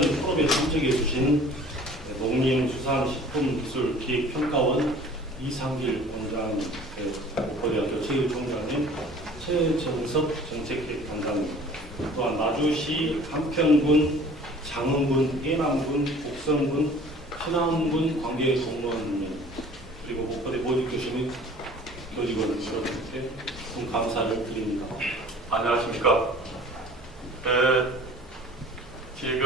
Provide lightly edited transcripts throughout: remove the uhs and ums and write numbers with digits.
프로그램에 참석해 주신 농림수산식품기술기획평가원 이상길 원장, 목포대학교 체육총장님, 최정석 정책기획 담당님, 또한 나주시 함평군, 장흥군, 예남군, 곡성군, 천안군 관계 공무원님, 그리고 목포대 모집교시 및 교직원 여러분께 감사를 드립니다. 안녕하십니까. 제가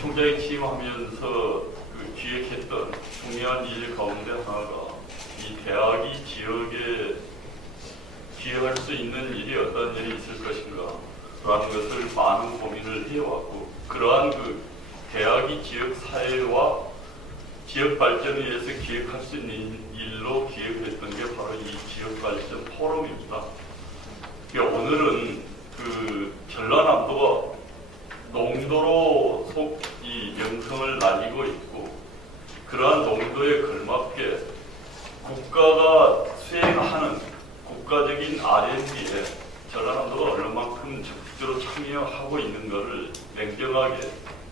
총장에 취임하면서 기획했던 중요한 일 가운데 하나가 이 대학이 지역에 기획할 수 있는 일이 어떤 일이 있을 것인가 라는 것을 많은 고민을 해왔고, 그러한 대학이 지역 사회와 지역 발전을 위해서 기획할 수 있는 일로 기획했던 게 바로 이 지역 발전 포럼입니다. 오늘은 전라남도가 농도로 이 명성을 날리고 있고, 그러한 농도에 걸맞게 국가가 수행하는 국가적인 R&D에 전라남도가 얼마만큼 적극적으로 참여하고 있는 것을 냉정하게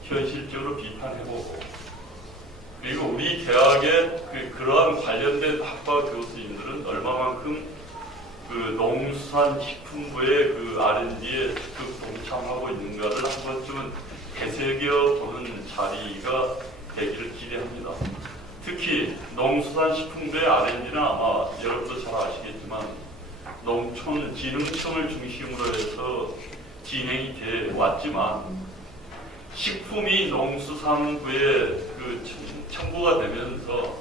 현실적으로 비판해보고, 그리고 우리 대학의 그러한 관련된 학과 교수님들은 얼마만큼 농수산식품부의 R&D에 적극 동참하고 있는가를 한 번쯤은 되새겨보는 자리가 되기를 기대합니다. 특히 농수산식품부의 R&D는 아마 여러분도 잘 아시겠지만 농촌진흥청을 중심으로 해서 진행이 돼 왔지만, 식품이 농수산부의 첨부가 되면서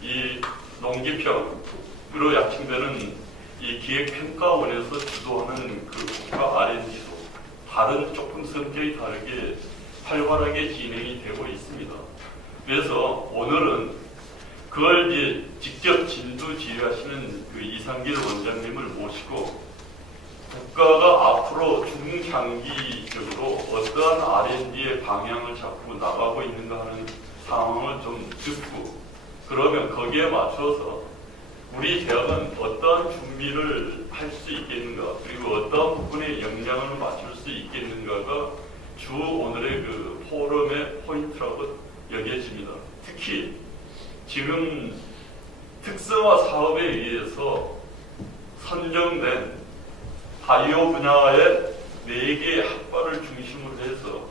이 농기평으로 약칭되는 이 기획평가원에서 주도하는 국가 R&D도 다른 조금 성격이 다르게 활발하게 진행이 되고 있습니다. 그래서 오늘은 그걸 이제 직접 진두지휘하시는 이상길 원장님을 모시고 국가가 앞으로 중장기적으로 어떠한 R&D의 방향을 잡고 나가고 있는가 하는 상황을 좀 듣고, 그러면 거기에 맞춰서 우리 대학은 어떠한 준비를 할 수 있겠는가, 그리고 어떠한 부분에 역량을 맞출 수 있겠는가가 주 오늘의 포럼의 포인트라고 여겨집니다. 특히 지금 특성화 사업에 의해서 선정된 바이오 분야의 4개의 학과를 중심으로 해서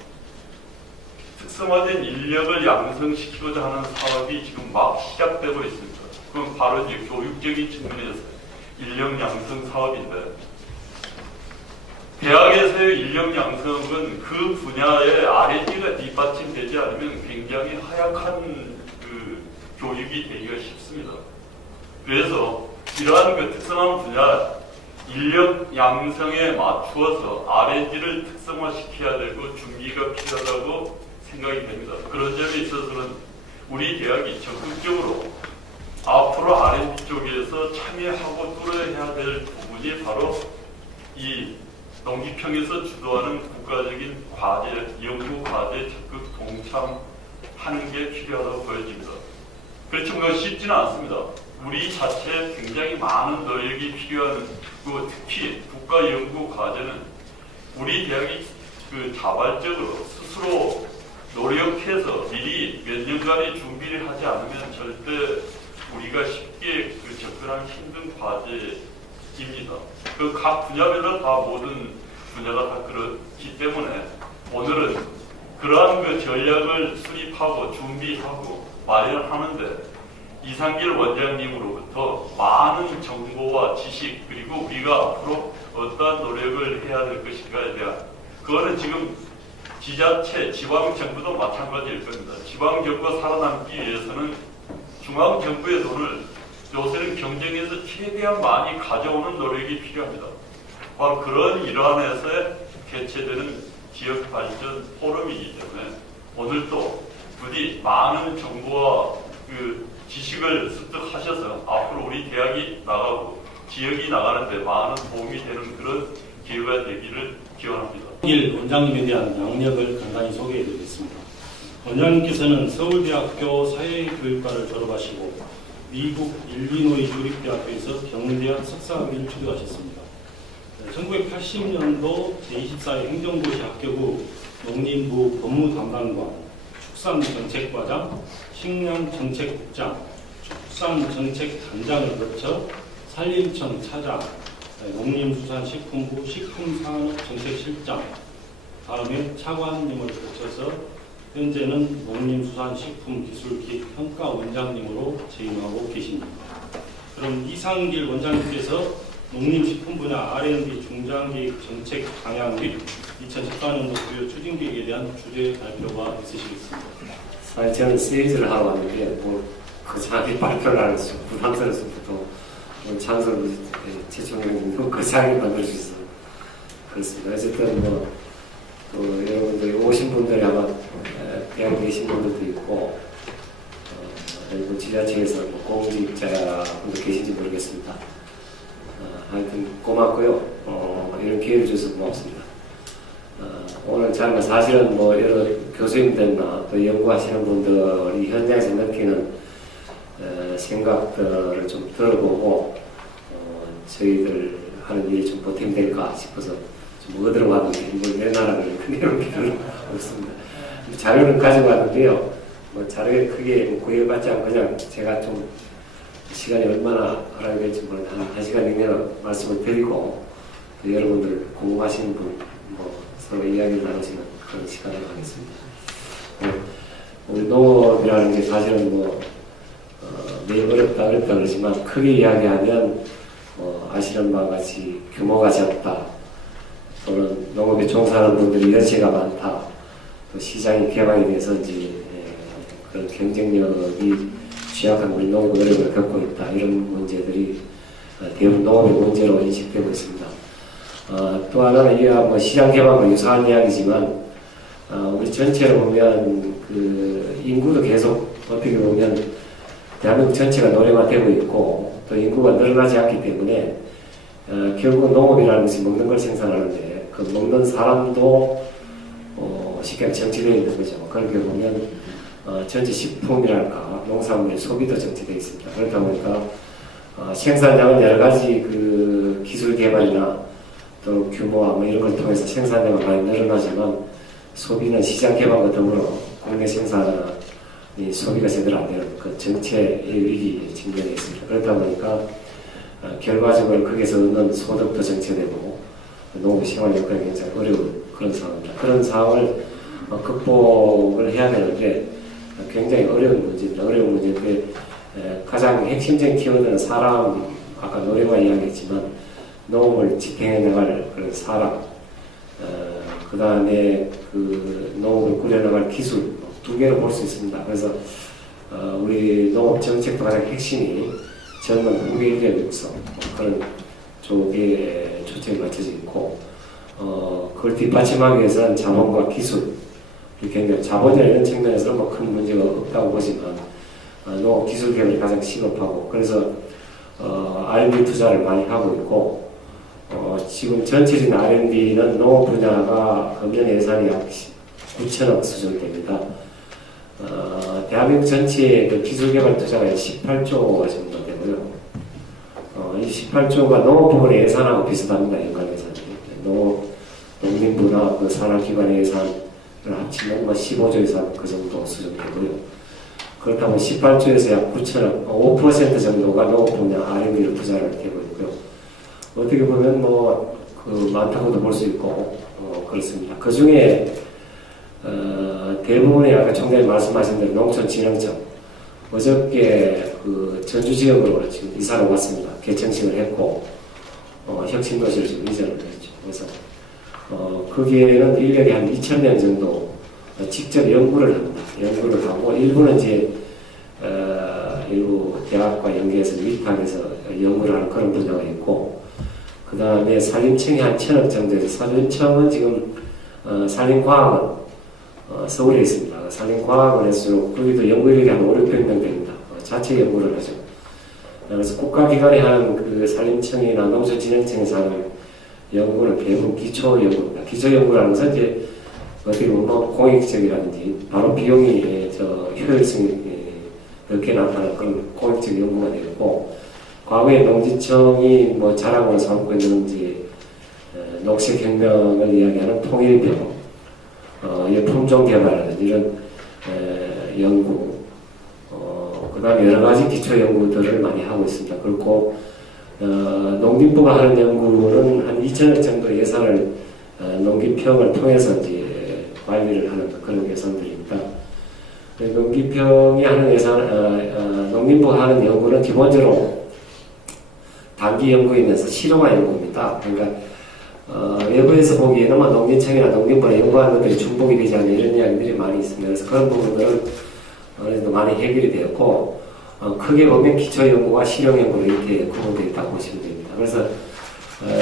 특성화된 인력을 양성시키고자 하는 사업이 지금 막 시작되고 있습니다. 그건 바로 이제 교육적인 측면에서 인력 양성 사업인데, 대학에서의 인력 양성은 그 분야의 R&D가 뒷받침되지 않으면 굉장히 하약한 교육이 되기가 쉽습니다. 그래서 이러한 특성한 분야 인력 양성에 맞추어서 R&D를 특성화시켜야 되고 준비가 필요하다고 생각이 됩니다. 그런 점에 있어서는 우리 대학이 적극적으로 앞으로 R&D 쪽에서 참여하고 뚫어야 될 부분이 바로 이 농기평에서 주도하는 국가적인 과제, 연구 과제에 적극 동참하는 게 필요하다고 보여집니다. 그렇지만 그건 쉽지는 않습니다. 우리 자체에 굉장히 많은 노력이 필요한, 특히 국가 연구 과제는 우리 대학이 자발적으로 스스로 노력해서 미리 몇 년간의 준비를 하지 않으면 절대 우리가 쉽게 접근하기 힘든 과제입니다. 각 분야별로 다 모든 분야가 다 그렇기 때문에 오늘은 그러한 전략을 수립하고 준비하고 마련하는데 이상길 원장님으로부터 많은 정보와 지식, 그리고 우리가 앞으로 어떠한 노력을 해야 될 것인가에 대한, 그거는 지금 지자체, 지방정부도 마찬가지일 겁니다. 지방정부가 살아남기 위해서는 중앙정부의 돈을 요새는 경쟁에서 최대한 많이 가져오는 노력이 필요합니다. 바로 그런 일환에서 개최되는 지역발전 포럼이기 때문에 오늘도 부디 많은 정보와 지식을 습득하셔서 앞으로 우리 대학이 나가고 지역이 나가는데 많은 도움이 되는 그런 기회가 되기를 기원합니다. 원장님에 대한 양력을 간단히 소개해드리겠습니다. 원장님께서는 서울대학교 사회교육과를 졸업하시고 미국 일리노이 주립대학교에서 경대학 석사학위를 취득하셨습니다. 1980년도 제24회 행정고시 합격 후 농림부 법무담당관, 축산정책과장, 식량정책국장, 축산정책단장을 거쳐 산림청 차장, 농림수산식품부 식품산업정책실장, 다음에 차관님을 거쳐서 현재는 농림수산식품기술기획평가원장님으로 재임하고 계십니다. 그럼 이상길 원장님께서 농림식품 분야 R&D 중장기획 정책 방향 및 2014년도 주요 추진계획에 대한 주제 발표가 있으시겠습니다. 사실 저는 시리즈를 하러 왔는데 거창하게 발표를 하면서 부담스러워서부터 장소를 최종적으로 너무 거창하게 만들 수 있어서 그렇습니다. 어쨌든 또 여러분들이 오신 분들이 아마 대학에 계신 분들도 있고 그리고 지자체에서 공직자분도 계신지 모르겠습니다. 하여튼 고맙고요. 이런 기회를 주셔서 고맙습니다. 오늘 자리는 사실은 여러 교수님들이나 또 연구하시는 분들이 현장에서 느끼는 생각들을 좀 들어보고 저희들 하는 일이 좀 보탬이 될까 싶어서 좀 얻으러 왔는데 내 나라를 내놓을 필요는 없습니다. 자료는 가지고 왔는데요. 자료에 크게 구애받지 않고 그냥 제가 좀 시간이 얼마나 허락이 될지 모르는데 한 시간 이내로 말씀을 드리고 여러분들 궁금하시는 분 서로 이야기를 나누시는 그런 시간을 하겠습니다. 우리 농업이라는 게 사실은 매우 어렵다 그러지만 크게 이야기하면 아시는 바와 같이 규모가 작다, 또는 농업에 종사하는 분들이 연세가 많다, 또 시장이 개방이 돼서 이제 그런 경쟁력이 취약한 우리 농업이 어려움을 겪고 있다, 이런 문제들이 대부분 농업의 문제로 인식되고 있습니다. 또 하나는 이와 시장 개방과 유사한 이야기지만 우리 전체로 보면 그 인구도 계속 어떻게 보면 대한민국 전체가 노령화되고 있고 또 인구가 늘어나지 않기 때문에 결국 농업이라는 것이 먹는 걸 생산하는데 그 먹는 사람도 쉽게 말해 정치되어 있는 거죠. 그렇게 보면 전체 식품이랄까 농산물의 소비도 정치되어 있습니다. 그렇다 보니까 생산량은 여러 가지 그 기술 개발이나 또 규모와 이런 걸 통해서 생산량은 많이 늘어나지만 소비는 시장 개방과 더불어 국내 생산이 소비가 제대로 안 되는 그 정체의 위기에 직면해 있습니다. 그렇다 보니까 결과적으로 거기서 얻는 소득도 정체되고 농업 생활 여건이 굉장히 어려운 그런 상황입니다. 그런 상황을 극복을 해야 되는데 굉장히 어려운 문제입니다. 어려운 문제인데 가장 핵심적인 키워드는 사람, 아까 노래와 이야기했지만 농업을 집행해 나갈 그런 사람, 그 다음에 그 농업을 꾸려나갈 기술 두 개로 볼 수 있습니다. 그래서 우리 농업 정책도 가장 핵심이 젊은 후계 인력 육성 그런 쪽에 초점이 맞춰져 있고 그걸 뒷받침하기 위해서는 자본과 기술 굉장히 자본이라는 측면에서 큰 문제가 없다고 보지만 농업 기술 개발이 가장 시급하고 그래서 R&D 투자를 많이 하고 있고 지금 전체적인 R&D는 농업 분야가 금년 예산이 약 9천억 수준 됩니다. 대한민국 전체의 그 기술개발 투자가 18조 정도 되고요. 이 18조가 농업 부분의 예산하고 비슷합니다. 연간 예산이. 농림부나 그 산하기관의 예산을 합치면 15조 예산 그 정도 수준 되고요. 그렇다면 18조에서 약 9천억, 5% 정도가 농업 분야 R&D로 투자를 되고 있고요. 어떻게 보면 그 많다고도 볼 수 있고 그렇습니다. 그 중에 대부분의 아까 총장님 말씀하신 대로 농촌진흥청 어저께 그 전주 지역으로 지금 이사를 왔습니다. 개청식을 했고 혁신도시를 지금 이전을 했죠. 그래서 거기에는 인력이 한 2,000명 정도 직접 연구를 합니다. 연구를 하고 일부는 이제 일부 대학과 연계해서 위탁해서 연구를 하는 그런 분야가 있고 그 다음에 산림청이 한 1,000억 정도에서 산림청은 지금 산림과학원 서울에 있습니다. 산림과학원에서 거기도 연구 인력이 한 5, 600명 됩니다. 자체 연구를 하죠. 그래서 국가기관이 하는 그 산림청이나 농촌진흥청에서 하는 연구는 대부분 기초연구입니다. 기초연구라는 것은 이제 어떻게 보면 공익적이라든지 바로 비용이 효율성이 높게 나타나는 그런 공익적 연구가 되고 과거에 농지청이 자랑으로 삼고 있는 이제 녹색혁명을 이야기하는 통일병 품종 개발이라든지 이런 연구, 그 다음에 여러 가지 기초 연구들을 많이 하고 있습니다. 그리고 농림부가 하는 연구는 한 2천억 정도 예산을 농기평을 통해서 이제 관리를 하는 그런 예산들입니다. 농기평이 하는 예산, 농림부가 하는 연구는 기본적으로 단기 연구이면서 실용화 연구입니다. 그러니까 외부에서 보기에는 농진청이나 농림부나 연구하는 것들이 중복이 되지 않는 이런 이야기들이 많이 있습니다. 그래서 그런 부분들은 어느 정도 많이 해결이 되었고, 크게 보면 기초 연구와 실용 연구로 이렇게 구분되어 있다고 보시면 됩니다. 그래서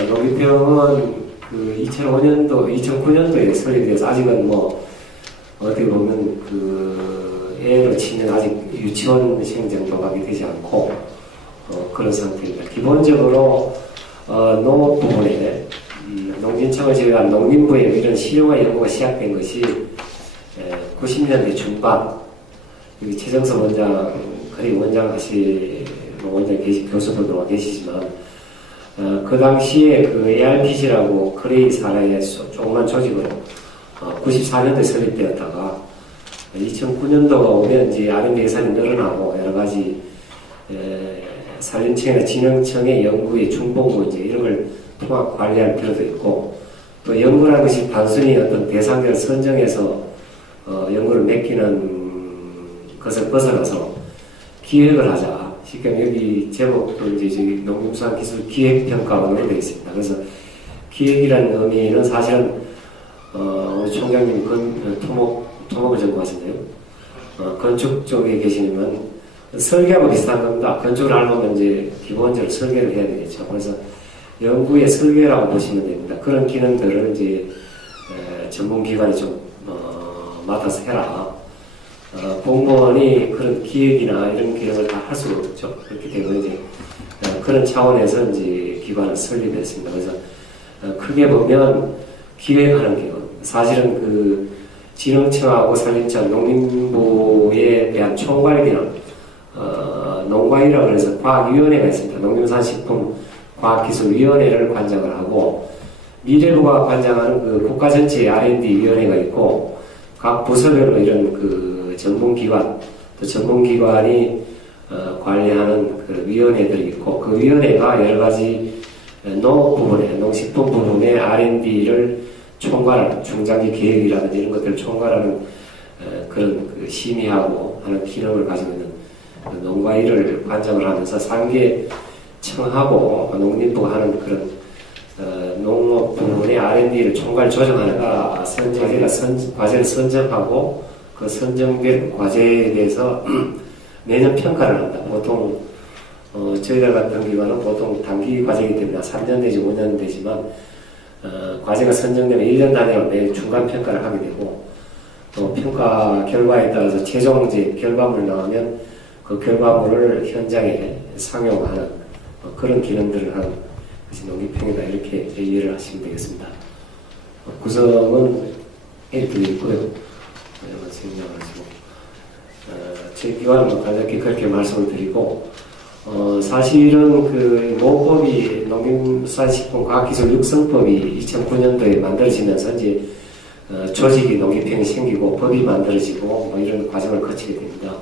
농기평은 그 2005년도, 2009년도에 설립돼서 아직은 어떻게 보면 애로 치면 아직 유치원생 정도밖에 되지 않고 그런 상태입니다. 기본적으로 농업 부분에 농진청을 제외한 농림부의 이런 실용화 연구가 시작된 것이 90년대 중반, 여기 최정석 원장, 거의 원장 교수분도 계시지만, 그 당시에 그 ARPG라고 크레이 산하의 조그만 조직으로 94년도에 설립되었다가 2009년도가 오면 이제 R&D 예산이 늘어나고 여러 가지 산림청이나 진흥청의 연구의 중복 문제 이런 걸 통합 관리할 필요도 있고, 또 연구라는 것이 단순히 어떤 대상자를 선정해서 연구를 맡기는 것을 벗어나서 기획을 하자. 쉽게 말하면 여기 제목도 이제 저기 농림수산기술기획평가원으로 되어 있습니다. 그래서 기획이라는 의미는 사실은 우리 총장님 토목을 전공하신대요. 건축 쪽에 계시면 설계하고 비슷한 겁니다. 건축을 하려면 이제 기본적으로 설계를 해야 되겠죠. 그래서 연구의 설계라고 보시면 됩니다. 그런 기능들을 이제 전문기관이 좀 맡아서 해라. 공무원이 그런 기획이나 이런 기능을 다 할 수가 없죠. 그렇기 때문에 이제 그런 차원에서 이제 기관을 설립했습니다. 그래서 크게 보면 기획하는 기관, 사실은 그 진흥청하고 산림청, 농림부에 대한 총괄 기능, 농과위라고 해서 과학위원회가 있습니다. 농림산식품 과학기술위원회를 관장을 하고, 미래부가 관장하는 그 국가 전체 R&D 위원회가 있고, 각 부서별로 이런 그 전문기관, 또 전문기관이 관리하는 그 위원회들이 있고, 그 위원회가 여러 가지 농업 부분에, 농식품 부분의 R&D를 총괄하는, 중장기 계획이라든지 이런 것들을 총괄하는 그런 그 심의하고 하는 기능을 가지고 있는 그 농과위를 관장을 하면서 상계청하고 농림부가 하는 그런 농업 부문의 R&D를 총괄 조정하는 과제를 선정하고 그 선정된 과제에 대해서 매년 평가를 한다. 보통 저희들 같은 기관은 보통 단기 과제이기 때문에 3년 내지 5년 되지만 과제가 선정되면 1년 단위로 매일 중간 평가를 하게 되고, 또 평가 결과에 따라서 최종 이제 결과물 나오면 그 결과물을 현장에 상용하는 그런 기능들을 하는 것이 농기평이다, 이렇게 이해를 하시면 되겠습니다. 구성은 이렇게 있고요. 제 기관은 간략히 그렇게 말씀을 드리고, 사실은 그 모법이 농림수산식품과학기술육성법이 2009년도에 만들어지면서 이제 조직이 농기평이 생기고 법이 만들어지고 이런 과정을 거치게 됩니다.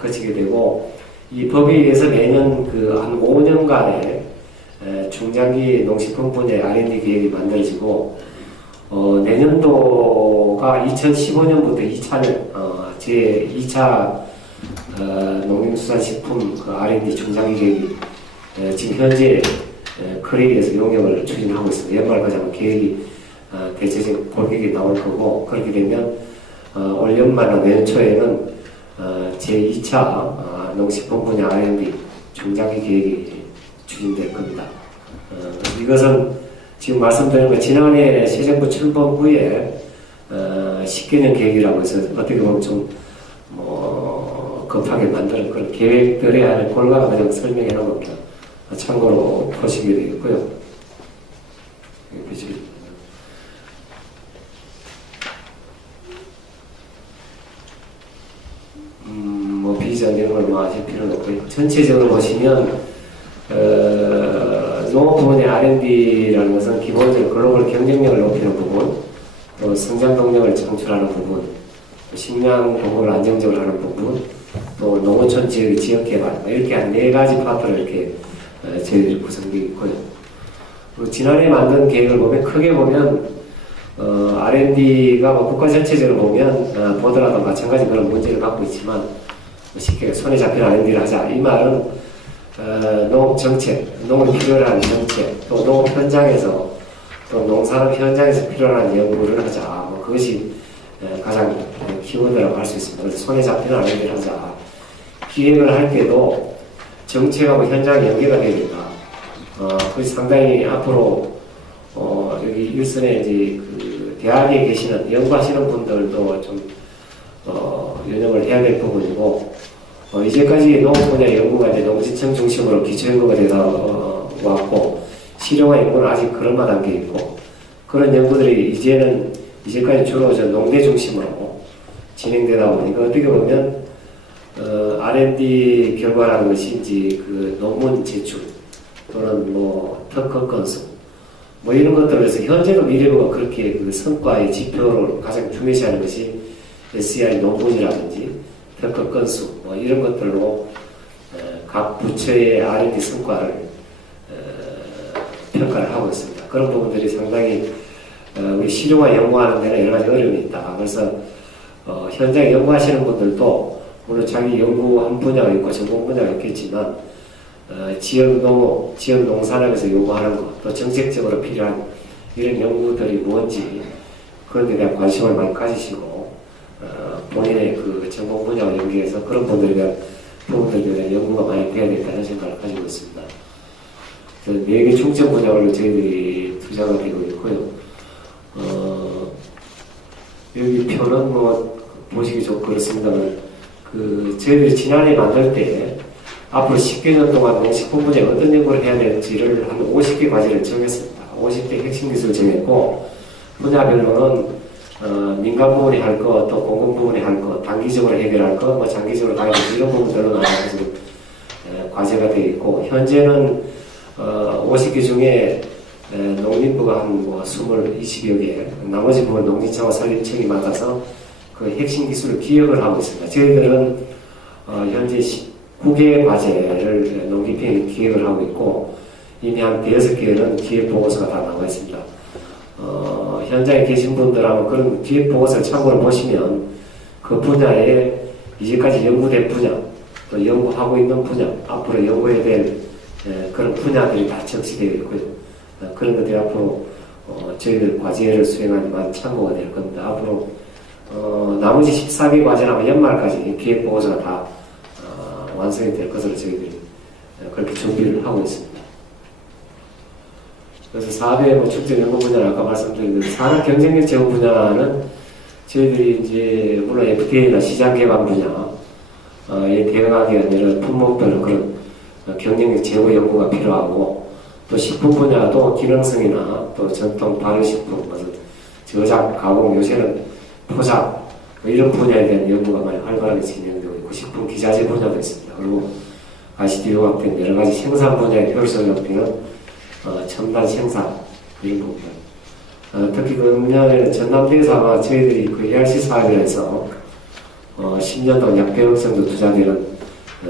거치게 되고, 이 법에 의해서 매년 그 한 5년간의 중장기 농식품 분야의 R&D 계획이 만들어지고, 내년도가 2015년부터 2차년, 제 2차 농림수산식품 그 R&D 중장기 계획이 지금 현재 크레이에서 용역을 추진하고 있습니다. 연말과정 계획이 대체적 골격이 나올 거고, 그렇게 되면 올 연말이나 내년 초에는 제 2차 농식품 분야 R&D 중장기 계획이 추진될 겁니다. 이것은 지금 말씀드린 것, 지난해 새 정부 출범 후에 10개년 계획이라고 해서 어떻게 보면 좀 급하게 만드는 그런 계획들에 한해 골고루 그냥 설명해 놓은 겁니다. 참고로 보시게 되겠고요. 비전 이런 걸 하실 필요는 없고요. 전체적으로 보시면 농업 부문의 R&D라는 것은 기본적으로 글로벌 경쟁력을 높이는 부분, 또 성장 동력을 창출하는 부분, 식량 공급을 안정적으로 하는 부분, 또 농어촌 지역의 지역개발, 이렇게 한 4가지 파트로 이렇게 저희들이 구성되어 있고요. 그리고 지난해 만든 계획을 보면 크게 보면 R&D가 뭐 국가 전체적으로 보면 보더라도 마찬가지 그런 문제를 갖고 있지만 쉽게 손에 잡히는 R&D를 하자. 이 말은 농업 정책, 농업이 필요한 정책, 또 농업 현장에서 또 농산업 현장에서 필요한 연구를 하자. 뭐 그것이 가장 키워드라고 할 수 있습니다. 그래서 손에 잡히는 R&D를 하자. 기획을 할 때도 정책하고 현장이 연계가 되어 있다. 그것이 상당히 앞으로 여기 일선에 이제 그 대학에 계시는 연구하시는 분들도 좀 연영을 해야 될 부분이고 이제까지 농업 분야 연구가 이제 농지청 중심으로 기초 연구가 되어 왔고 실용화 연구는 아직 그런 마당에 있고 그런 연구들이 이제까지 주로 농대 중심으로 진행되다 보니까 어떻게 보면 R&D 결과라는 것이 이제 그 논문 제출 또는 뭐 특허 건수 뭐 이런 것들에서 현재로 미래부가 그렇게 그 성과의 지표를 가장 중요시하는 것이 SEI 논문이라든지 특허 건수 뭐 이런 것들로 각 부처의 R&D 성과를 평가를 하고 있습니다. 그런 부분들이 상당히 우리 실용화 연구하는 데는 여러 가지 어려움이 있다. 그래서 현장에 연구하시는 분들도 물론 자기 연구한 분야가 있고 전공 분야가 있겠지만 지역 농업, 지역 농산업에서 요구하는 것, 또 정책적으로 필요한 이런 연구들이 뭔지 그런 데 대한 관심을 많이 가지시고 본인의 그 전공 분야와 연계해서 그런 부분들에 대한 연구가 많이 돼야 되겠다는 생각을 가지고 있습니다. 4개 중점 분야로 저희들이 투자가 되고 있고요. 여기 표는 뭐 보시기 좋고 그렇습니다만 저희들이 지난해 만들 때 앞으로 10개년 동안 농식품 분야에 어떤 연구를 해야 될지를 한 50개 과제를 정했습니다. 50개 핵심 기술을 정했고 분야별로는 민간 부분이 할 거, 또 공공 부분이 할 거, 단기적으로 해결할 거, 뭐 장기적으로 가야 될 이런 부분들로 나눠서 과제가 되어 있고 현재는 50개 중에 농림부가 한 뭐 20여 개, 나머지 부분 농지청과 산림청이 맡아서 그 핵심 기술을 기획을 하고 있습니다. 저희들은 현재 9개의 과제를 농기평이 기획을 하고 있고 이미 한 6개는 기획보고서가 다 나와 있습니다. 현장에 계신 분들하고 그런 기획보고서를 참고를 보시면 그 분야에 이제까지 연구된 분야, 또 연구하고 있는 분야, 앞으로 연구해야 될 그런 분야들이 다 적시되어 있고요. 그런 것들이 앞으로 저희들 과제를 수행하는 많은 참고가 될 겁니다. 앞으로 나머지 14개 과제는 아마 연말까지 기획보고서가 다 완성이 될 것으로 저희들이 그렇게 준비를 하고 있습니다. 그래서 사업의 뭐 축적 연구 분야는 아까 말씀드린 산업 경쟁력 제고 분야는 저희들이 이제 물론 FTA나 시장 개방 분야에 대응하기 위한 여러 품목별로 그런 경쟁력 제고 연구가 필요하고 또 식품 분야도 기능성이나 또 전통 발효식품, 저작, 가공, 요새는 포장 뭐 이런 분야에 대한 연구가 많이 활발하게 진행되고 있고 식품 기자재 분야도 있습니다. 그리고 ICT 융합된 여러 가지 생산 분야의 효율성을 높이는 첨단 생산 이런 부분. 특히 금년에는 전남대에서 아마 저희들이 그 ARC 사업에서 10년 동안 약 100억 정도 투자되는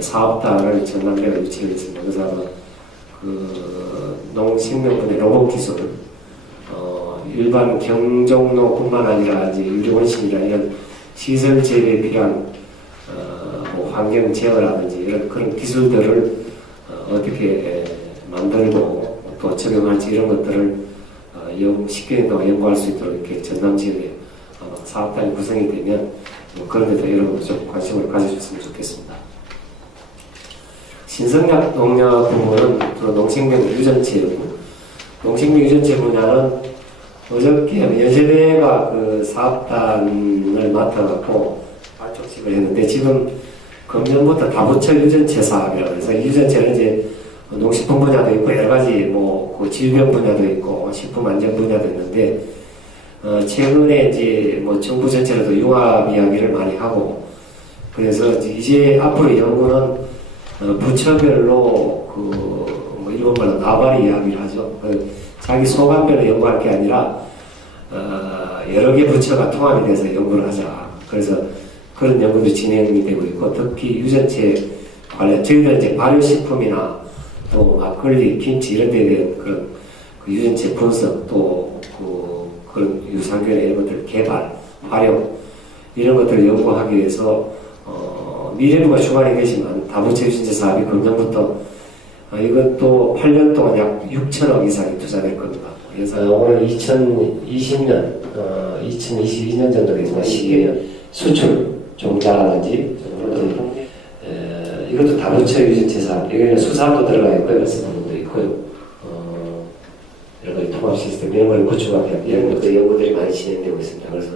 사업단을 전남대가 유치를 했습니다. 그래서 아마 농식품 분야 로봇 기술, 일반 경종로뿐만 아니라 이제 유리원심이나 이런 시설 제외에 필요한 뭐 환경 제어라든지 이런 그런 기술들을 어떻게 만들고 또 적용할지 이런 것들을 10개년 동안 연구할 수 있도록 이렇게 전남 지역에 사업단이 구성이 되면 뭐 그런 데도 여러분 좀 관심을 가져주셨으면 좋겠습니다. 신성약 농약 부분은 주로 농식물 유전체이고 농식물 유전체 분야는 어저께 연세대가 그 사업단을 맡아갖고 발족식을 했는데 지금 금년부터 다부처 유전체 사업이라고 해서 유전체는 이제 농식품 분야도 있고 여러 가지 그 질병 분야도 있고 식품 안전 분야도 있는데 최근에 이제 정부 전체로도 융합 이야기를 많이 하고 그래서 이제 앞으로 연구는 부처별로 일본 말로 나발이 이야기를 하죠. 자기 소관별로 연구할 게 아니라 여러 개 부처가 통합이 돼서 연구를 하자. 그래서 그런 연구도 진행이 되고 있고, 특히 유전체 관련, 저희들 이제 발효식품이나 또 막걸리, 김치 이런 데에 대한 그런 그 유전체 분석, 또 그런 유산균 이런 것들 개발, 활용, 이런 것들을 연구하기 위해서, 미래부가 주관이 되지만 다부처 유전체 사업이 금년부터 이것도 8년 동안 약 6천억 이상이 투자될 겁니다. 그래서 오늘 2020년, 2022년 정도 되지만 12년 수출 종자라든지 이것도 다부처 유전체 사업, 여기는 수산도 들어가 있고요, 연습부도 있고요, 여러 가지 통합 시스템 이런 걸 구축하기 위한 이런 것들 연구들이 많이 진행되고 있습니다. 그래서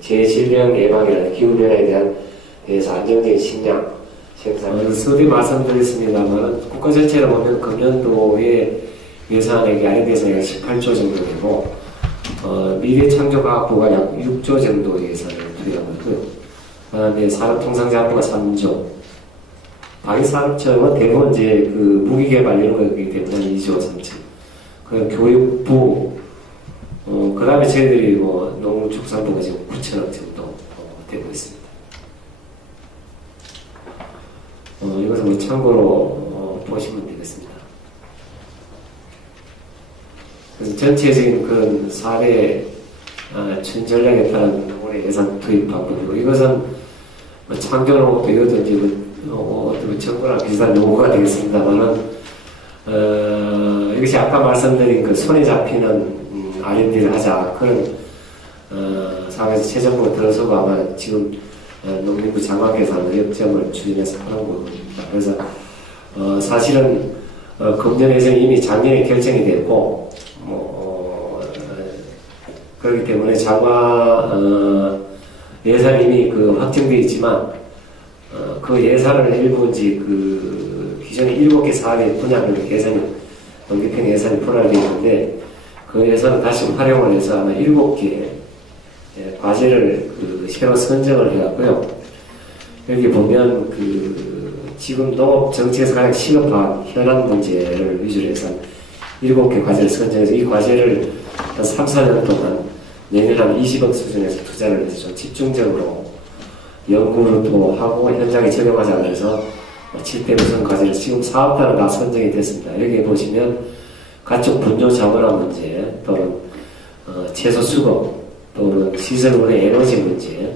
제질병 예방이라는 기후변화에 대해서 안정적인 식량 생산. 서두에 말씀드렸습니다만 국가 전체로 보면 금년도에 예산액이 RND에서 약 18조 정도 되고 미래창조과학부가 약 6조 정도 예산을 투입하고 있고요. 그다음에 산업통상자원부가 3조, 방위산업청은 대부분 이제 그 무기개발 이런 거기 때문에 2조 3천. 그 교육부, 그다음에 저희들이 뭐 농축산부가 지금 9천억 정도 되고 있습니다. 이것은 뭐 참고로 보시면 되겠습니다. 그래서 전체적인 그런 사례 전전략에 따른 올해 예산 투입 방법이고, 이것은 뭐 창조농업도 이것도 이제 어떤 정부랑 비슷한 요구가 되겠습니다만은 이것이 아까 말씀드린 그 손에 잡히는 R&D를 하자 그런 사회에서 최정부가 들어서고 아마 지금 농림부 장관께서 의협점을 추진해서 하는 겁니다. 그래서 사실은 금년에서 이미 작년에 결정이 됐고 그렇기 때문에 장관 예산이 이미 확정되어 있지만 그 예산을 일부 이제 기존에 7개 사업의 분야별로 예산이 농기평 예산이 분할되어 있는데 그 예산을 다시 활용을 해서 아마 7개 과제를 새로 선정을 해갖고요. 여기 보면 지금 농업 정책에서 가장 시급한 현안 문제를 위주로 해서 7개 과제를 선정해서 이 과제를 한 3, 4년 동안 내년 한 20억 수준에서 투자를 해서 좀 집중적으로 연구도 하고 현장에 적용하자 그래서 7대 우선 과제를 지금 사업단은 다 선정이 됐습니다. 여기 보시면 가축 분뇨 자원화 문제 또는 채소 수급 또는 시설물의 에너지 문제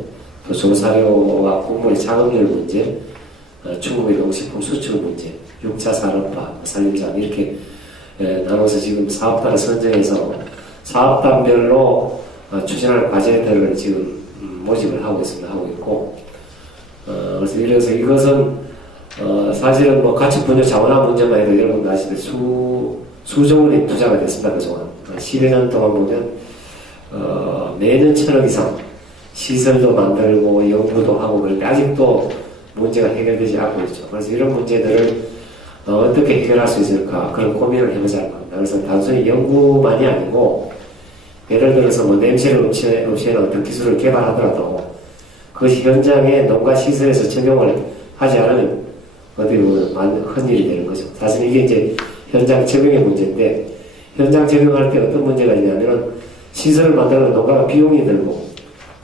또 조사료와 곡물의 작업률 문제 중국의 농식품 수출 문제 6차 산업화 산림장 이렇게 나눠서 지금 사업단을 선정해서 사업단별로 추진할 과제들을 지금 모집을 하고 있습니다. 하고 있고 그래서 이것은 사실은 뭐 가축 분뇨 자원화 문제만 해도 여러분 아시듯이 수조원이 투자가 됐습니다. 그동안 10여 년 동안 보면 매년 1,000억 이상 시설도 만들고 연구도 하고 그런데 아직도 문제가 해결되지 않고 있죠. 그래서 이런 문제들을 어떻게 해결할 수 있을까 그런 고민을 해보자 할 겁니다. 그래서 단순히 연구만이 아니고 예를 들어서 뭐 냄새를 없애는 어떤 기술을 개발하더라도 그것이 현장에 농가 시설에서 적용을 하지 않으면 어떻게 보면 흔일이 되는 거죠. 사실 이게 이제 현장 적용의 문제인데 현장 적용할 때 어떤 문제가 있냐면 시설을 만들면 농가가 비용이 들고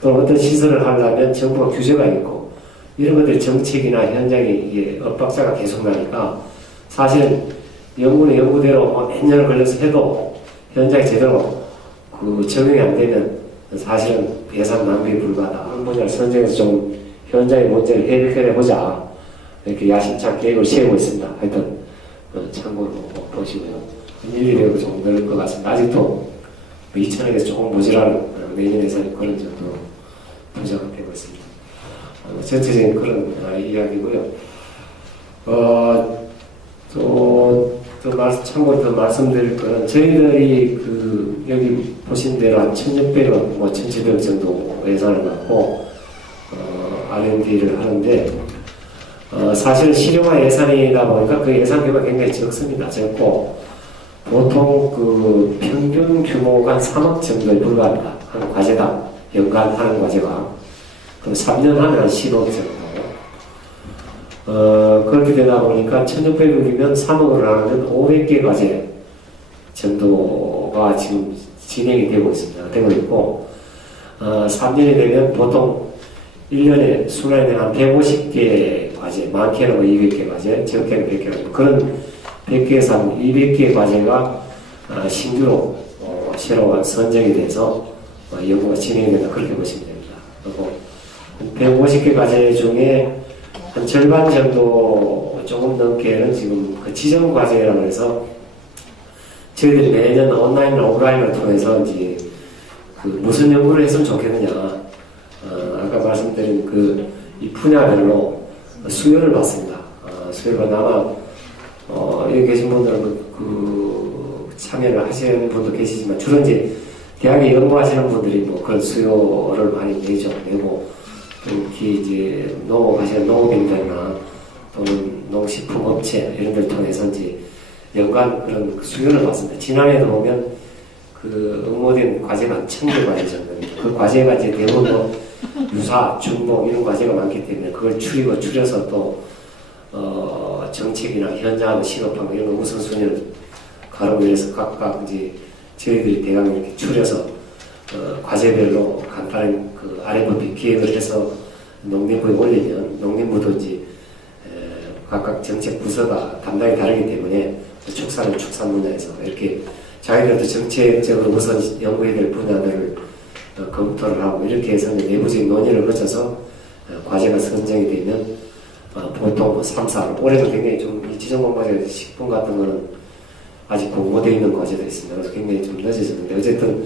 또 어떤 시설을 하려면 정부가 규제가 있고 이런 것들이 정책이나 현장에 이게 엇박자가 계속 나니까 사실은 연구는 연구대로 몇 년을 걸려서 해도 현장에 제대로 적용이 안 되면 사실은 예산 낭비에 불과하다. 그런 분야를 선정해서 좀 현장의 문제를 해결해보자. 이렇게 야심찬 계획을 세우고 있습니다. 하여튼 참고로 보시고요. 일일이 좀 늘을 것 같습니다. 아직도 2천억에서 조금 모자란 내년 예산이 그런 정도로 부족가 되고 있습니다. 전체적인 그런 이야기고요. 참고로 더 말씀드릴 거는 저희들이 여기 보신 대로 한 1,600억, 1,700억 정도 예산을 갖고 R&D를 하는데 사실 실용화 예산이다 보니까 그 예산 규모가 굉장히 적습니다. 적고 보통 평균 규모가 한 3억 정도에 불과합니다. 한 과제당 연간 하는 과제가 그럼 3년 하면 한 10억 정도. 그렇게 되다 보니까 1,600억이면 3억으로 나누면 500개 과제 정도가 지금 진행이 되고 있습니다. 되고 있고, 3년이 되면 보통 1년에 수련회 한 150개 과제, 많게는 200개 과제, 적게는 100개 과제, 그런 100개에서 한 200개 과제가 신규로 새로 선정이 돼서 연구가 진행이 된다. 그렇게 보시면 됩니다. 그리고 150개 과제 중에 한 절반 정도 조금 넘게는 지금 그 지정 과제라고 해서 저희들이 매년 온라인이나 오프라인을 통해서 이제 그 무슨 연구를 했으면 좋겠느냐. 아까 말씀드린 이 분야별로 수요를 받습니다. 수요를 받 아마 여기 계신 분들은 참여를 하시는 분도 계시지만 주로 이제 대학에 연구하시는 분들이 뭐 그런 수요를 많이 내고 특히 이제 농업하시는 농업인들이나 또는 농식품업체 이런 데를 통해서 이제 연간 그런 수요를 받습니다. 지난해도 보면 응모된 과제가 1000개 과제 정도입니다. 그 과제가 이제 대부분 유사, 중복 이런 과제가 많기 때문에 그걸 줄여서 또 정책이나 현장 시급하고 이런 우선순위를 가로 위해서 각각 이제 저희들이 대강 이렇게 줄여서 과제별로 간단한 R&D 기획을 해서 농림부에 올리면 농림부도 이제 각각 정책 부서가 담당이 다르기 때문에 축산은 축산 분야에서 이렇게 자기들도 정책적으로 우선 연구해야 될 분야들을 검토를 하고 이렇게 해서 내부적인 논의를 거쳐서 과제가 선정이 되면 보통 3, 4월 올해도 굉장히 좀 이 지정공과제 식품 같은 거는 아직 공모되어 있는 과제도 있습니다. 그래서 굉장히 좀 늦어졌는데 어쨌든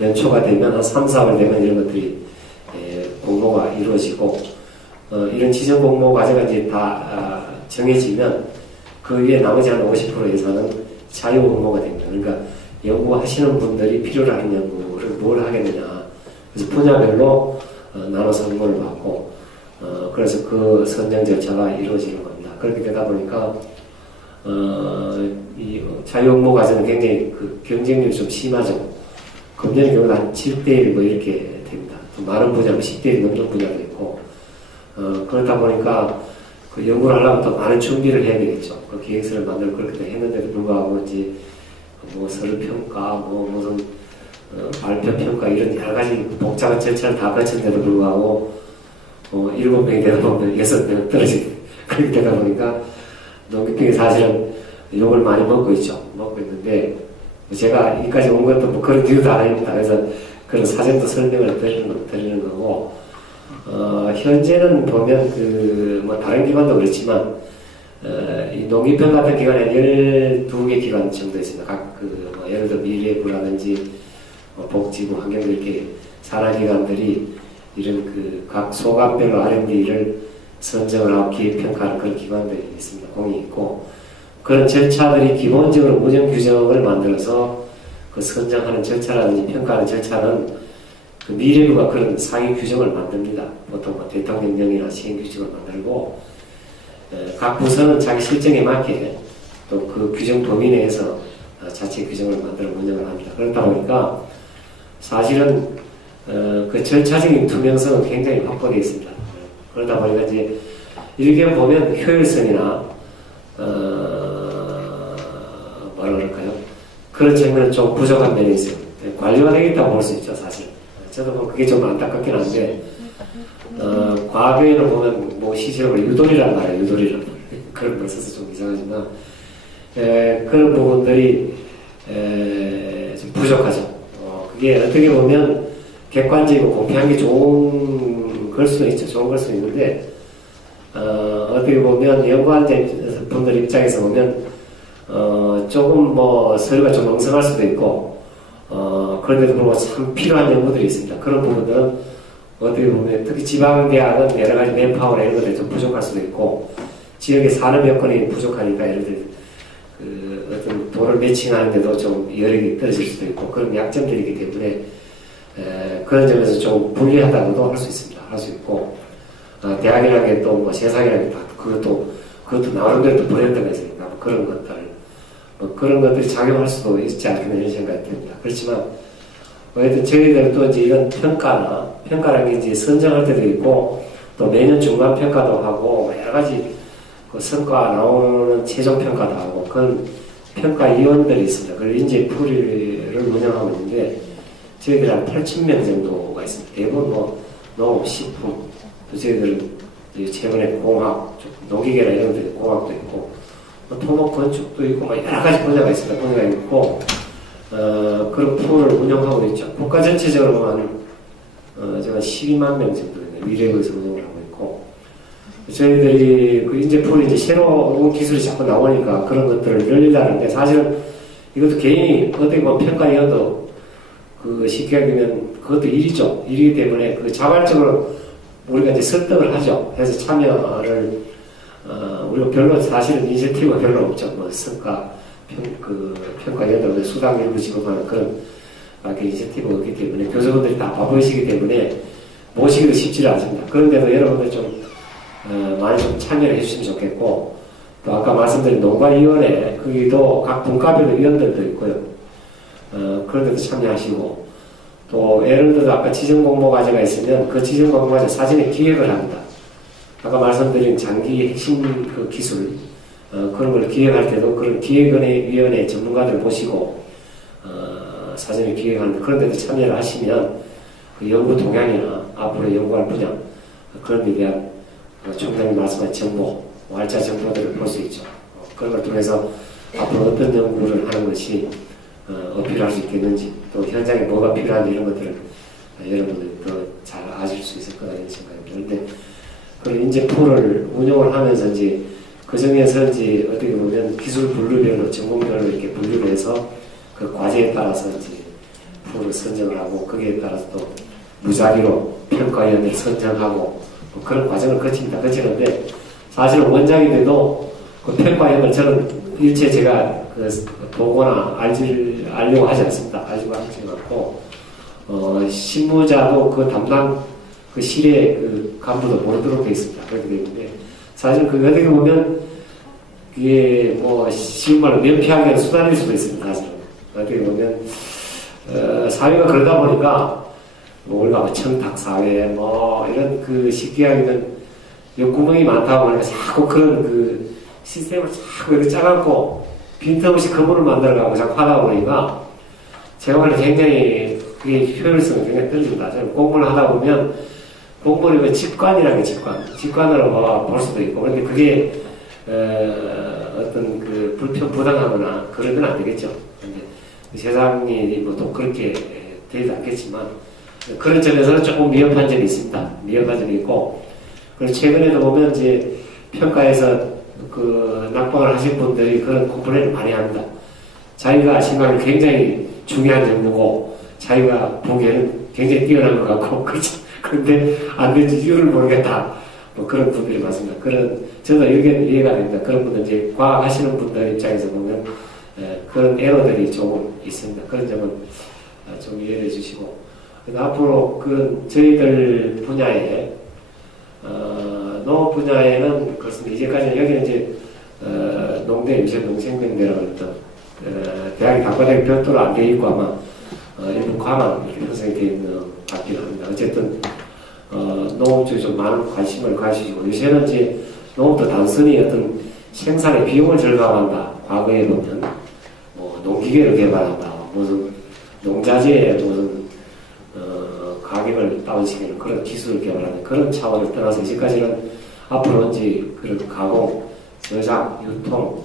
연초가 되면 한 3, 4월 되면 이런 것들이 공모가 이루어지고 이런 지정 공모 과제가 이제 다 정해지면 그 위에 나머지 한 50% 예산은 자유 공모가 됩니다. 그러니까 연구하시는 분들이 필요로 하는 연구를 뭘 하겠느냐. 그래서 분야별로 나눠서 응모를 받고 그래서 그 선정 절차가 이루어지는 겁니다. 그렇게 되다 보니까 이 자유 응모 과제는 굉장히 경쟁률이 좀 심하죠. 금년의 경우는 한 7대1 뭐 이렇게 됩니다. 또 많은 분야는 10대1 넘는 분야도 있고 그렇다 보니까 그 연구를 하려면 또 많은 준비를 해야 되겠죠. 그 기획서를 만들고 그렇게 했는데도 불구하고 이제 뭐 서류 평가, 뭐 무슨 발표 평가 이런 여러 가지 복잡한 절차를 다 거쳤는데도 불구하고 7명이 되다 보면 6명 떨어지게 그렇게 되다 보니까 농기평이 사실은 욕을 많이 먹고 있죠. 먹고 있는데 제가 여기까지 온 것도 뭐 그런 이유도 아닙니다. 그래서 그런 사전도 설명을 드리는 거고 현재는 보면 뭐 다른 기관도 그렇지만 이 농기평 같은 기관에 12개 기관 정도 있습니다. 각 뭐 예를 들어 미래부라든지 복지부, 환경부 이렇게 산하기관들이 이런 각 소관별로 R&D를 선정을 하고 기획평가하는 그런 기관들이 있습니다. 공이 있고 그런 절차들이 기본적으로 무정 규정을 만들어서 그 선정하는 절차라든지 평가하는 절차는 그 미래부가 그런 상위 규정을 만듭니다. 보통 뭐 대통령령이나 시행 규정을 만들고 각 부서는 자기 실정에 맞게 또 그 규정 범위 내에서 자체 규정을 만들어 운영을 합니다. 그렇다 보니까 사실은 그 절차적인 투명성은 굉장히 확보되어 있습니다. 그러다 보니까 이제 이렇게 보면 효율성이나 뭐라 그럴까요? 그런 측면은 좀 부족한 면이 있어요. 관리화되겠다고 볼 수 있죠, 사실. 저도 뭐 그게 좀 안타깝긴 한데 과거에는 보면 뭐 시설을 유도리란 말이에요, 유도리란 말. 그런 걸 써서 좀 이상하지만 그런 부분들이 좀 부족하죠. 그게 어떻게 보면 객관적이고 공평한 게 좋은 걸 수는 있죠. 좋은 걸 수는 있는데 어떻게 보면 연구하는 분들 입장에서 보면 조금 뭐 서류가 좀 엉성할 수도 있고 그런데도 불구하고 참 필요한 연구들이 있습니다. 그런 부분들은 어떻게 보면 특히 지방대학은 여러 가지 맨파워나 이런 것들이 좀 부족할 수도 있고 지역의 산업 여건이 부족하니까 예를 들어 어떤 도를 매칭하는데도 좀 여력이 떨어질 수도 있고 그런 약점들이기 때문에 그런 점에서 좀 불리하다고도 할 수 있습니다. 할 수 있고 대학이라는 게 또 뭐 세상이라는 게 그것도 나름대로 또 브랜드가 있으니까 뭐 그런 것들 뭐 그런 것들이 작용할 수도 있지 않겠나 이런 생각이 듭니다. 그렇지만 어쨌든 저희들도 이제 이런 평가라는 게 이제 선정할 때도 있고 또 매년 중간 평가도 하고 여러 가지 그 성과 나오는 최종 평가도 하고 그건 평가위원들이 있습니다. 그리고 인재풀이를 운영하고 있는데 저희들이 한 8,000명 정도가 있습니다. 대부분 뭐 농업, 식품, 또 저희들은 최근에 공학, 농기계나 이런 데 공학도 있고 뭐 토목 건축도 있고 뭐 여러 가지 분야가 있습니다. 분야가 있고 그런 풀을 운영하고 있죠. 국가 전체적으로는 제가 12만 명 정도 미래부에서 운영을 하고 있고 저희들이 그 인재풀이 이제 새로운 기술이 자꾸 나오니까 그런 것들을 늘리려는데 사실은 이것도 개인이 어떻게 보면 평가위원도 그 쉽게 하면 그것도 일이죠. 일이기 때문에 그 자발적으로 우리가 이제 설득을 하죠. 해서 참여를 우리가 별로 사실은 인센티브가 별로 없죠. 뭐 성과 평가위원들 수당 일부 지급하는 그런 인센티브가 없기 때문에 교수분들이 다 바쁘시기 때문에 모시기도 쉽지가 않습니다. 그런데도 여러분들 좀 많이 좀 참여를 해주시면 좋겠고 또 아까 말씀드린 농가위원회 거기도 각 분과별로 위원들도 있고요. 그런 데도 참여하시고 또 예를 들어 아까 지정공모과제가 있으면 그 지정공모과제 사전에 기획을 합니다. 아까 말씀드린 장기 핵심 그 기술 그런 걸 기획할 때도 그런 기획위원회 전문가들 모시고 사전에 기획하는데 그런 데도 참여를 하시면 그 연구 동향이나 앞으로 연구할 분야 그런 데 대한 총장님 말씀하신 정보, 활자 정보들을 볼 수 있죠. 그런 걸 통해서 앞으로 어떤 연구를 하는 것이 어필할 수 있겠는지 또 현장에 뭐가 필요한지 이런 것들을 여러분들이 더 잘 아실 수 있을 거다 이런 생각이 드는데 그런 인재풀을 운영을 하면서 이제 그 중에서 이제 어떻게 보면 기술 분류별로 전공별로 이렇게 분류를 해서 그 과제에 따라서 이제 풀을 선정을 하고 거기에 따라서 또 무작위로 평가위원회를 선정하고 뭐 그런 과정을 거칩니다. 거치는데 사실은 원장인데도 그 평가위원을 저는 일체 제가 그 보거나 알려고 하지 않습니다. 알려고 하지 않고 실무자도 그 담당 그 실의 그 간부도 모르도록 되어 있습니다. 그렇게 되어 있는데 사실 그 어떻게 보면 그게 뭐 쉬운 말로 면피하기에는 수단일 수도 있습니다. 사실은 어떻게 보면 사회가 그러다 보니까 뭐 우리가 뭐 청탁 사회 뭐 이런 그 쉽게 하기는 욕구멍이 많다 보니까 자꾸 그런 그 시스템을 자꾸 이렇게 짜갖고 빈틈없이 그물을 만들어가고 자꾸 하다 보니까 제가 원래 굉장히 그게 효율성이 굉장히 떨어집니다. 저는 공부를 하다 보면 공부는 직관이라는 게 직관으로 볼 수도 있고 그런데 그게 어떤 그 불평부당하거나 그런 건 안 되겠죠. 근데 세상이 뭐 또 그렇게 되지 않겠지만 그런 점에서는 조금 미흡한 점이 있습니다. 미흡한 점이 있고 그리고 최근에도 보면 이제 평가에서 그 낙방을 하신 분들이 그런 컴플레인을 많이 합니다. 자기가 생각하면 굉장히 중요한 정보고 자기가 보기에는 굉장히 뛰어난 것 같고 그런데 안 된지 이유를 모르겠다. 뭐 그런 분들이 많습니다. 저도 이해가 됩니다. 그런 분들 이제 과학 하시는 분들 입장에서 보면 그런 에러들이 조금 있습니다. 그런 점은 좀 이해해 주시고 앞으로 그런 저희들 분야에 농업 분야에는 그렇습니다. 이제까지는 여기는 이제 농대 유세 농생명대라고 했던 대학이 단과대학이 별도로 안 돼 있고 아마 일부 과만 이렇게 형성이 되어 있는 것 같긴 합니다. 어쨌든 농업 쪽에 좀 많은 관심을 가지시고 요새는 이제 농업도 단순히 어떤 생산의 비용을 절감한다. 과거에 보면 뭐 농기계를 개발한다. 무슨 농자재에 무슨 가격을 다운시키는 그런 기술을 개발하는 그런 차원을 떠나서 이제까지는 앞으로 이제 그런 가공, 저장, 유통,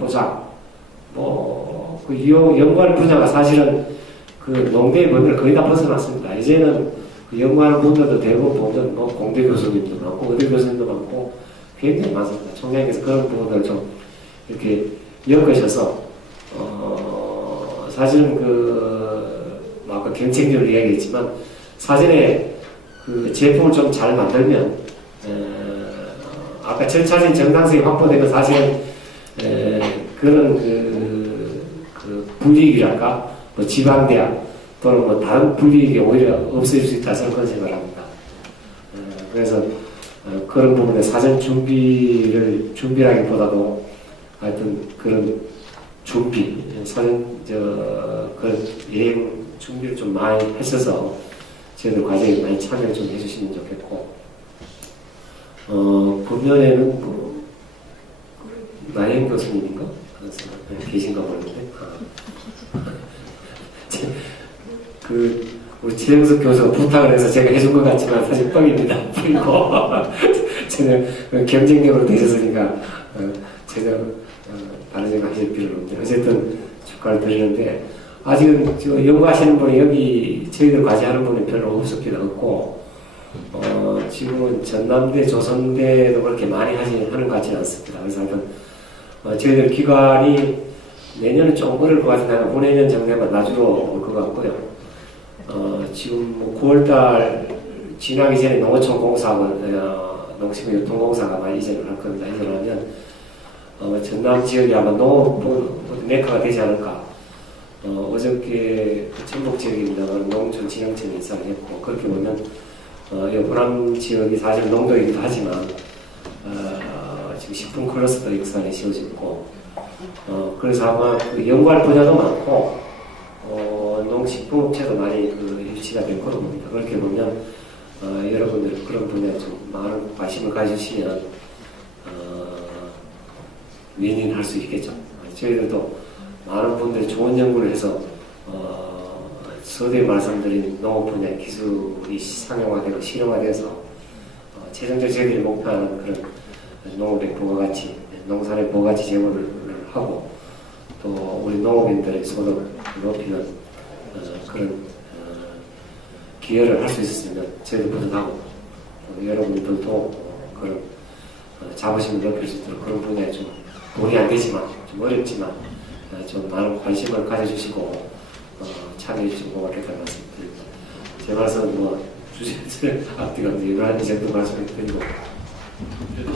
포장 그 연구하는 분야가 사실은 그 농대의 범위를 거의 다 벗어났습니다. 이제는 그 연구하는 분들도 대부분 보면 뭐 공대 교수님도 많고 의대 교수님도 많고 굉장히 많습니다. 총장님께서 그런 부분을 좀 이렇게 엮으셔서 사실은 아까 경쟁률을 이야기했지만 사전에 그 제품을 좀 잘 만들면 아까 절차적인 정당성이 확보되면 사실은 그런 그 불이익이랄까 뭐 지방대학 또는 뭐 다른 불이익이 오히려 없어질 수 있다 저는 그런 생각을 합니다. 그래서 그런 부분에 사전 준비라기보다도 하여튼 그런 사전 그런 여행 준비를 좀 많이 하셔서 저희들 과정에 많이 참여를 좀 해주시면 좋겠고 금년에는 나영 교수님인가? 계신가 모르는데. 우리 최영석 교수가 부탁을 해서 제가 해준 것 같지만 사실 뻥입니다. 그리고 전혀 경쟁력으로 되셨으니까 전혀 다른 생각 하실 필요는 없는데 어쨌든 축하를 드리는데 아직은 지금 연구하시는 분이 여기 저희들 과제하는 분이 별로 없었기도 하고 지금은 전남대, 조선대도 그렇게 많이 하는 것 같지는 않습니다. 그래서 하여튼 저희들 기관이 내년은 좀 어려울 것 같은데 후내년 정도에만 나주로 올 것 같고요. 지금 뭐 9월달 지나기 전에 농어촌 공사하고 농식물 유통공사가 많이 이전을 할 겁니다. 이전하면 전남 지역이 아마 농업 메카가 되지 않을까. 어저께 전북 지역입니다만 농촌 진흥청이 인사를 했고 그렇게 보면 호남 지역이 사실 농도이기도 하지만 지금 식품 클러스터 역사에 씌워졌고 그래서 아마 그 연구할 분야도 많고 농식품업체도 많이 유치가 될 거로 봅니다. 그렇게 보면 여러분들 그런 분야에 좀 많은 관심을 가지시면 윈윈할 수 있겠죠. 저희들도 많은 분들이 좋은 연구를 해서 서두에 말씀드린 농업 분야의 기술이 상용화되고 실용화돼서 최종적으로 저희들이 목표하는 그런 농업의 부가가치, 농산의 부가가치 제고를 하고 또 우리 농업인들의 소득을 높이는 그런 기여를 할 수 있었으면 저희도 뿌듯하고 여러분들도 그런 자부심을 높일 수 있도록 그런 분야에 좀 돈이 안 되지만 좀 어렵지만 좀 많은 관심을 가져주시고 참여해 주시고 고맙겠다는 말씀 드립니다. 제 말씀은 뭐 주제를 앞뒤가 이 정도 말씀을 드리고